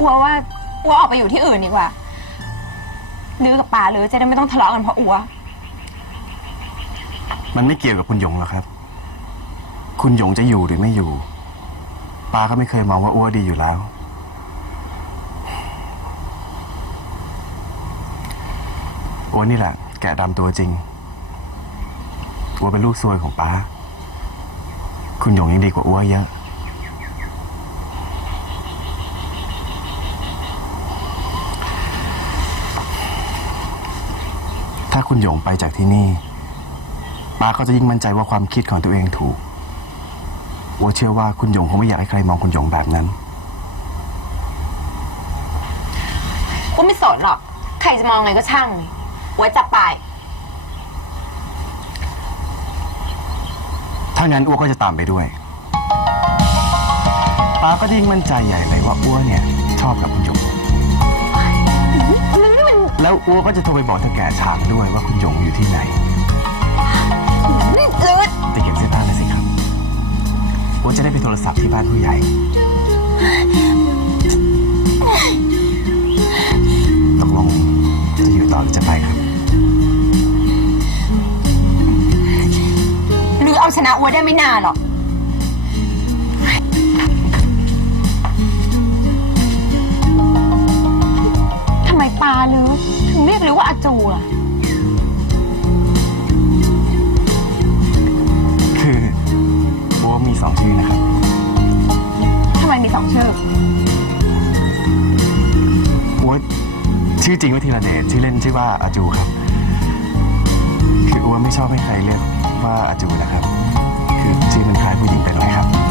กลัวว่าอัวออกไปอยู่ที่อื่นดีกว่าลือกับป่าลือจะได้ไม่ต้องทะเลาะกันเพราะอัว มันไม่เกี่ยวกับคุณหยงหรอกครับ คุณหยงจะอยู่หรือไม่อยู่ป้าก็ไม่เคยมองว่าอ้วดีอยู่แล้ว อ้วนี่แหละ แกะดำตัวจริง อ้วเป็นลูกซวยของป้า คุณหยงยังดีกว่าอ้วเยอะ ถ้าคุณหยงไปจากที่นี่ป้าก็จะยิ่งมั่นใจว่าความคิดของตัวเองถูกอัวเชื่อว่าคุณหยงคงไม่อยากให้ใครมองคุณหยงแบบนั้นอัวไม่สนหรอก ใครจะมองไงก็ช่างอัวจะไป ถ้างั้นอ้วก็จะตามไปด้วย ป้าก็ยิ่งมั่นใจใหญ่เลยว่าอ้วเนี่ย ชอบกับคุณหยงลือนี่มัน แล้วอ้วก็จะโทรไปบอกเธอแก่ช้างด้วยว่าคุณหยงอยู่ที่ไหนนี่ลือแต่เก็บเสื้อผ้าเลยสิครับอ้วจะได้ไปโทรศัพท์ที่บ้านผู้ใหญ่ตกลงจะอยู่ต่อหรือจะไปครับลือเอาชนะอัวได้ไม่นานหรอก ถึงเรียกลือว่าอาจูล่ะ คืออ้วมีสองชื่อนะครับ ทำไมมีสองชื่ออ้วชื่อจริงว่าธีรเดชชื่อเล่นชื่อว่าอาจูครับ คืออ้วไม่ชอบให้ใครเรียกว่าอาจูนะครับ คือชื่อมันคล้ายผู้หญิงไปหน่อยครับ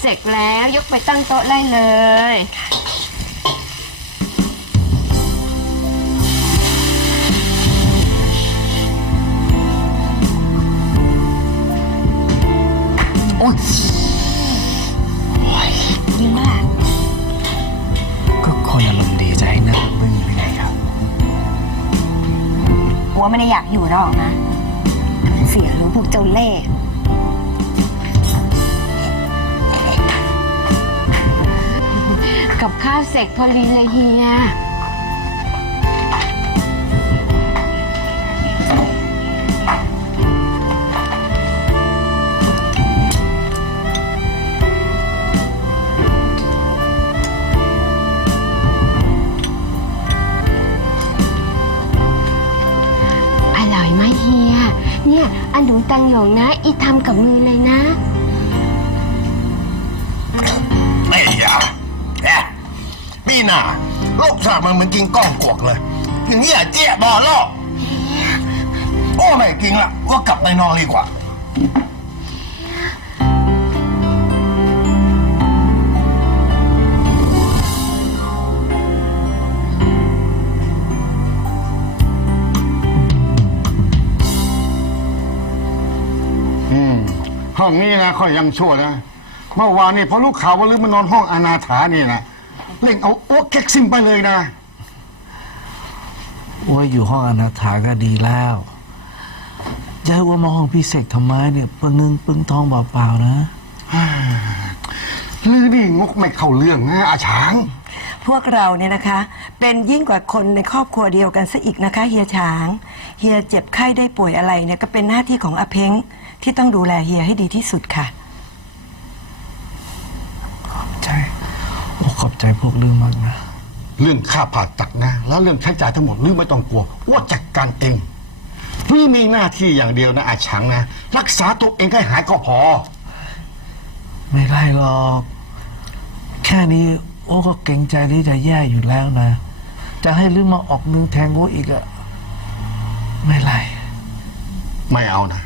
เสร็จแล้วยกไปตั้งโต๊ะได้เลย โอ๊ยดีมากก็คนอารมณ์ดีจะให้หน้าบึ้งไปไงครับ หัวไม่ได้อยากอยู่หรอกนะ เสียรู้พวกเจ้าเล่ห์ กับข้าวเสร็จพอดีเลยเฮีย อร่อยไหมเฮีย เนี่ย อันหนูตังหยงนะ อีทำกับมือเลยนะ พี่น่ะโลกสามันเหมือนกินก้องกวกเลยอย่างนี้อะเจี๊ยบอลอกโอ้ไม่กินละว่ากลับไปนอนดีกว่าห้องนี้นะค่อยยังชั่วนะ เมื่อวานนี่พอลูกข่าวว่าลืมมานอนห้องอนาถานี่นะ เล่งเอาโอ๊กเก็กซิมไปเลยนะอ้ว่าอยู่ห้องอนาถาก็ดีแล้วจะให้อ้ว่ามาห้องพิเศษทำไมเนี่ยปึงเงินปึงทองเปล่าๆนะลือนี่งกไม่เข้าเรื่องนะอาช้าง พวกเราเนี่ยนะคะ เป็นยิ่งกว่าคนในครอบครัวเดียวกันซะอีกนะคะเฮียช้าง เฮียเจ็บไข้ได้ป่วยอะไรเนี่ยก็เป็นหน้าที่ของอาเพ้งที่ต้องดูแลเฮียให้ดีที่สุดค่ะ ใช่ โอ้ ขอบใจพวกลืมมากนะ เรื่องค่าผ่าตัดนะ แล้วเรื่องใช้จ่ายทั้งหมดลือไม่ต้องกลัวว่าจัดการเองลือมีหน้าที่อย่างเดียวนะอาช้างนะ รักษาตัวเองให้หายก็พอ ไม่ได้หรอก แค่นี้โอ้ก็เกรงใจที่จะแย่อยู่แล้วนะ จะให้ลืมมาออกนึงแทงโอ้อีกอะไม่ไร ไม่เอานะ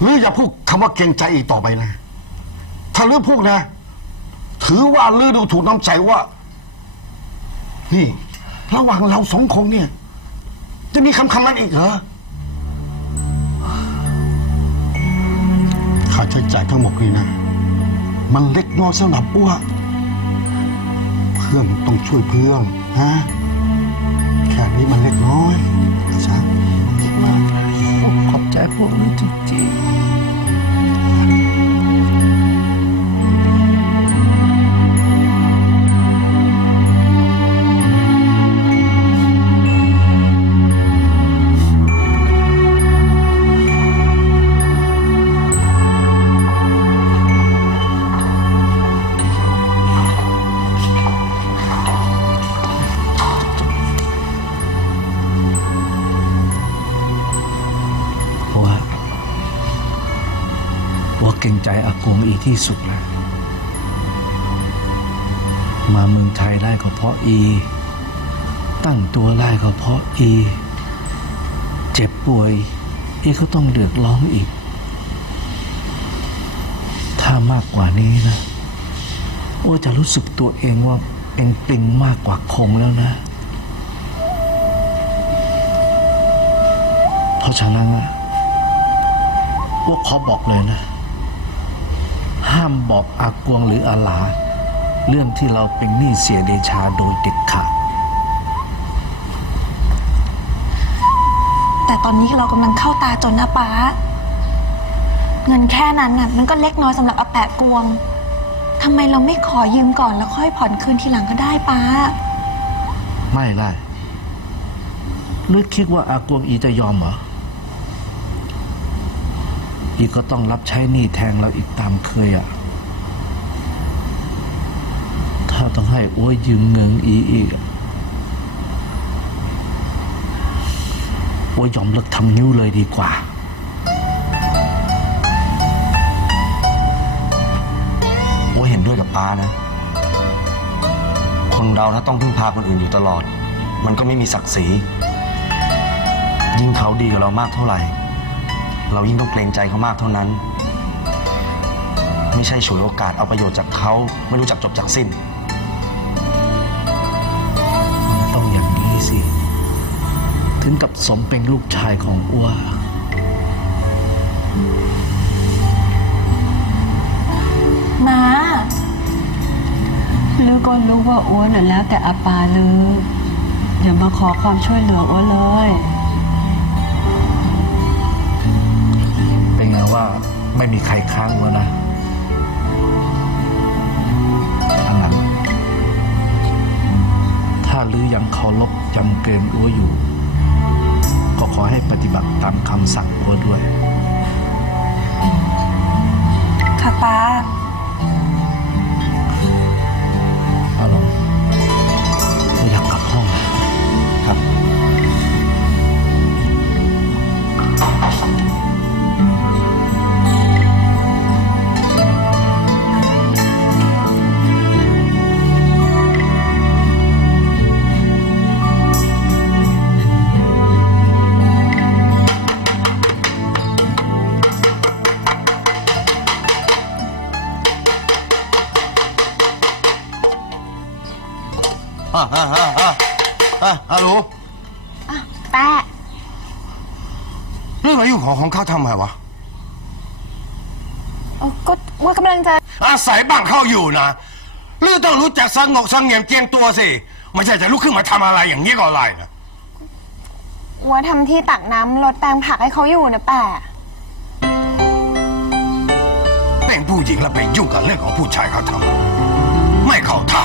หรืออย่าพูดคำว่าเกรงใจอีกต่อไปนะ ถ้าลือพูดนะ ถือว่าลือดูถูกน้ำใจว่า นี่ ระหว่างเราสองคนเนี่ย จะมีคำคำนั้นอีกเหรอใช้จ่ายทั้งหมดนี่นะ มันเล็กน้อยสำหรับอ้วเพื่อนต้องช่วยเพื่อนฮะแค่นี้มันเล็กน้อยจ้ะขอบใจพวกนี้จริงๆ ที่สุดแล้ว มาเมืองไทยได้ก็เพราะอี ตั้งตัวได้ก็เพราะอี เจ็บป่วยอีก็ต้องเดือดร้อนอีก ถ้ามากกว่านี้นะว่าจะรู้สึกตัวเองว่าเป็นปลิงมากกว่าคงแล้วนะ เพราะฉะนั้นนะว่าขอบอกเลยนะ ห้ามบอกอากวงหรืออาหลา เรื่องที่เราเป็นหนี้เสียเดชาโดยเด็ดขาดแต่ตอนนี้เรากำลังเข้าตาจนนะป้า เงินแค่นั้นน่ะมันก็เล็กน้อยสำหรับอาแปะกวงทำไมเราไม่ขอยืมก่อนแล้วค่อยผ่อนคืนทีหลังก็ได้ป้า ไม่ได้หรือคิดว่าอากวงอีจะยอมเหรอ อีก็ต้องรับใช้หนี้แทงเราอีกตามเคยอะ่ะ ถ้าต้องให้โอ้ยยืมเงินอีอีกอะอ้ยยอมเลิกทำนิ้วเลยดีกว่าโอ้เห็นด้วยกับป้านะ คนเราถ้าต้องพึ่งพาคนอื่นอยู่ตลอด มันก็ไม่มีศักดิ์ศรี ยิ่งเขาดีกับเรามากเท่าไหร่ เรายิ่งต้องเกรงใจเขามากเท่านั้น ไม่ใช่ฉวยโอกาสเอาประโยชน์จากเขาไม่รู้จักจบจากสิ้น ต้องอย่างนี้สิ ถึงกับสมเป็นลูกชายของอ้วมาลือก็รู้ว่าอ้วนแล้วแต่อาปาลืออย่ามาขอความช่วยเหลืออ้วนเลย ไม่มีใครค้างแล้วนะอันนั้นถ้าลือยังเคารพจำเกรงอัวอยู่ ก็ขอให้ปฏิบัติตามคำสั่งอัวด้วย อะอะอะอะอะฮัลโหลแปะเรื่องอะไรอยู่ของของเขาทำไมวะ เออก็ว่ากำลังจะ อาศัยบ้านเขาอยู่นะหรือต้องรู้จักสงบสงเงียมเจียงตัวสิไม่ใช่จะลุกขึ้นมาทำอะไรอย่างนี้ก็อะไรนะว่าทำที่ตักน้ำลดแปลงผักให้เขาอยู่นะแปะเป็นผู้หญิงแล้วไปยุ่งกับเรื่องของผู้ชายเขาทำไม่เข้าท่า